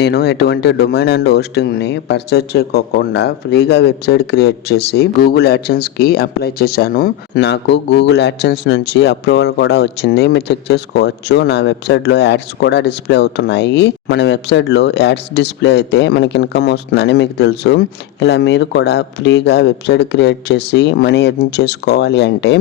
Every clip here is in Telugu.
నేను ఎటువంటి డొమైన్ అండ్ హోస్టింగ్ ని పర్చేజ్ చేయకోకుండా ఫ్రీగా వెబ్సైట్ క్రియేట్ చేసి గూగుల్ యాడ్సెన్స్ కి అప్లై చేశాను. నాకు గూగుల్ యాడ్సెన్స్ నుంచి అప్రూవల్ కూడా వచ్చింది. మీరు చెక్ చేసుకోవచ్చు. నా వెబ్సైట్ లో యాడ్స్ కూడా డిస్ప్లే అవుతున్నాయి. మన వెబ్సైట్ లో యాడ్స్ డిస్ప్లే అయితే మనకి ఇన్కమ్ వస్తుందని మీకు తెలుసు. ఇలా మీరు కూడా ఫ్రీగా వెబ్సైట్ క్రియేట్ చేసి మనీ ఎర్న్ చేసుకోవాలి అంటే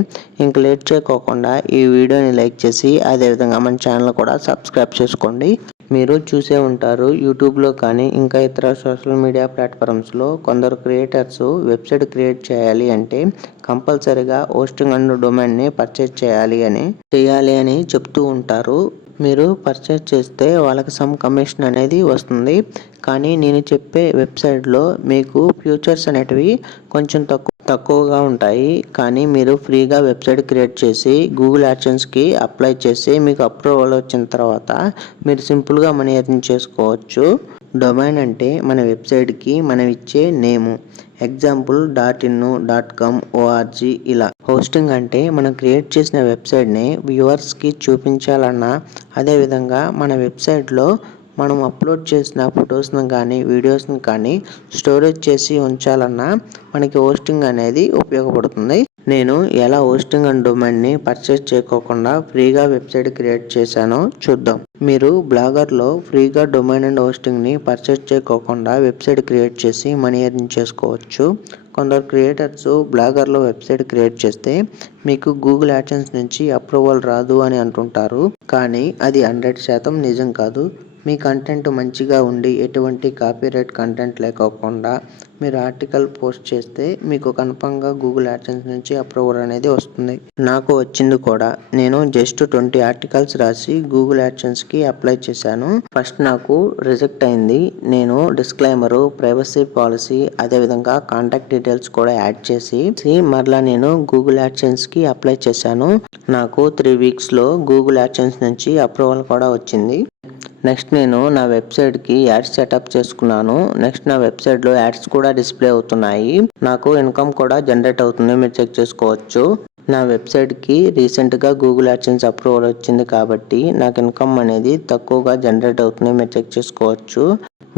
ఇంక లేట్ చేయకోకుండా ఈ వీడియోని లైక్ చేసి అదేవిధంగా మన ఛానల్ కూడా సబ్స్క్రైబ్ చేసుకోండి. మీరు చూసే ఉంటారు, యూట్యూబ్లో కానీ ఇంకా ఇతర సోషల్ మీడియా ప్లాట్ఫామ్స్లో కొందరు క్రియేటర్స్ వెబ్సైట్ క్రియేట్ చేయాలి అంటే కంపల్సరీగా హోస్టింగ్ అండ్ డొమైన్ని పర్చేజ్ చేయాలి అని చెప్తూ ఉంటారు. మీరు పర్చేజ్ చేస్తే వాళ్ళకి సమ్ కమిషన్ అనేది వస్తుంది. కానీ నేను చెప్పే వెబ్సైట్లో మీకు ఫ్యూచర్స్ అనేటివి కొంచెం తక్కువగా ఉంటాయి. కానీ మీరు ఫ్రీగా వెబ్సైట్ క్రియేట్ చేసి గూగుల్ యాడ్సెన్స్కి అప్లై చేసి మీకు అప్రూవల్ వచ్చిన తర్వాత మీరు సింపుల్గా మనీ ఎర్న్ చేసుకోవచ్చు. డొమైన్ అంటే మన వెబ్సైట్కి మనం ఇచ్చే నేము. ఎగ్జాంపుల్ .in, .com, org ఇలా. హోస్టింగ్ అంటే మనం క్రియేట్ చేసిన వెబ్సైట్ని వ్యూవర్స్కి చూపించాలన్నా, అదేవిధంగా మన వెబ్సైట్లో మనం అప్లోడ్ చేసిన ఫొటోస్ని కానీ వీడియోస్ని కానీ స్టోరేజ్ చేసి ఉంచాలన్నా మనకి హోస్టింగ్ అనేది ఉపయోగపడుతుంది. నేను ఎలా హోస్టింగ్ అండ్ డొమైన్ని పర్చేజ్ చేయకోకుండా ఫ్రీగా వెబ్సైట్ క్రియేట్ చేశానో చూద్దాం. మీరు బ్లాగర్లో ఫ్రీగా డొమైన్ అండ్ హోస్టింగ్ని పర్చేజ్ చేయకోకుండా వెబ్సైట్ క్రియేట్ చేసి మనీ ఎర్న్ చేసుకోవచ్చు. కొందరు క్రియేటర్స్ బ్లాగర్లో వెబ్సైట్ క్రియేట్ చేస్తే మీకు గూగుల్ యాడ్సెన్స్ నుంచి అప్రూవల్ రాదు అని అంటుంటారు. కానీ అది 100% నిజం కాదు. మీ కంటెంట్ మంచిగా ఉండి ఎటువంటి కాపీరైట్ కంటెంట్ లేకోకుండా మీరు ఆర్టికల్ పోస్ట్ చేస్తే మీకు కన్ఫర్మ్గా గూగుల్ యాడ్సెన్స్ నుంచి అప్రూవల్ అనేది వస్తుంది. నాకు వచ్చింది కూడా. నేను జస్ట్ 20 ఆర్టికల్స్ రాసి గూగుల్ యాడ్సెన్స్కి అప్లై చేశాను. ఫస్ట్ నాకు రిజెక్ట్ అయింది. నేను డిస్క్లైమరు, ప్రైవసీ పాలసీ, అదేవిధంగా కాంటాక్ట్ డీటెయిల్స్ కూడా యాడ్ చేసి మరలా నేను గూగుల్ యాడ్సెన్స్కి అప్లై చేశాను. నాకు 3 వీక్స్లో గూగుల్ యాడ్సెన్స్ నుంచి అప్రూవల్ కూడా వచ్చింది. నెక్స్ట్ నేను నా వెబ్సైట్కి యాడ్స్ సెటప్ చేసుకున్నాను. నెక్స్ట్ నా వెబ్సైట్లో యాడ్స్ కూడా డిస్ప్లే అవుతున్నాయి. నాకు ఇన్కమ్ కూడా జనరేట్ అవుతుంది. మీరు చెక్ చేసుకోవచ్చు. నా వెబ్సైట్కి రీసెంట్గా గూగుల్ యాడ్సెన్స్ అప్రూవల్ వచ్చింది కాబట్టి నాకు ఇన్కమ్ అనేది తక్కువగా జనరేట్ అవుతుంది. మీరు చెక్ చేసుకోవచ్చు.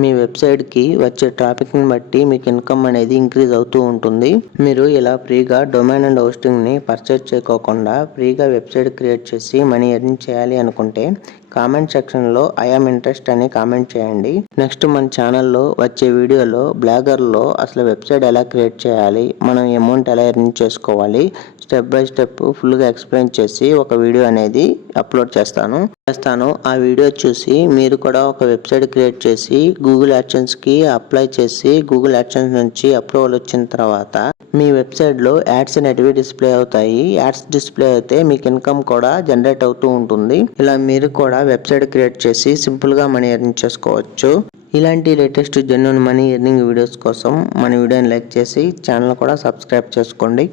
మీ వెబ్సైట్కి వచ్చే ట్రాఫిక్ని బట్టి మీకు ఇన్కమ్ అనేది ఇంక్రీజ్ అవుతూ ఉంటుంది. మీరు ఇలా ఫ్రీగా డొమైన్ అండ్ హోస్టింగ్ని పర్చేజ్ చేయకోకుండా ఫ్రీగా వెబ్సైట్ క్రియేట్ చేసి మనీ ఎర్న్ చేయాలి అనుకుంటే కామెంట్ సెక్షన్లో ఐ యామ్ ఇంట్రెస్ట్ అని కామెంట్ చేయండి. నెక్స్ట్ మన ఛానల్లో వచ్చే వీడియోలో బ్లాగర్లో అసలు వెబ్సైట్ ఎలా క్రియేట్ చేయాలి, మనం అమౌంట్ ఎలా ఎర్న్ చేసుకోవాలి, స్టెప్ బై స్టెప్ ఫుల్గా ఎక్స్ప్లెయిన్ చేసి ఒక వీడియో అనేది అప్లోడ్ చేస్తాను. ఆ వీడియో చూసి మీరు కూడా ఒక వెబ్సైట్ క్రియేట్ చేసి గూగుల్ యాడ్సెన్స్కి అప్లై చేసి గూగుల్ యాడ్సెన్స్ నుంచి అప్రూవల్ వచ్చిన తర్వాత మీ వెబ్సైట్లో యాడ్స్ అనేటివి డిస్ప్లే అవుతాయి. యాడ్స్ డిస్ప్లే అయితే మీకు ఇన్కమ్ కూడా జనరేట్ అవుతూ ఉంటుంది. ఇలా మీరు కూడా వెబ్సైట్ క్రియేట్ చేసి సింపుల్గా మనీ ఎర్న్ చేసుకోవచ్చు. ఇలాంటి latest genuine money earning videos కోసం మన వీడియోని లైక్ చేసి ఛానల్ కూడా సబ్స్క్రైబ్ చేసుకోండి.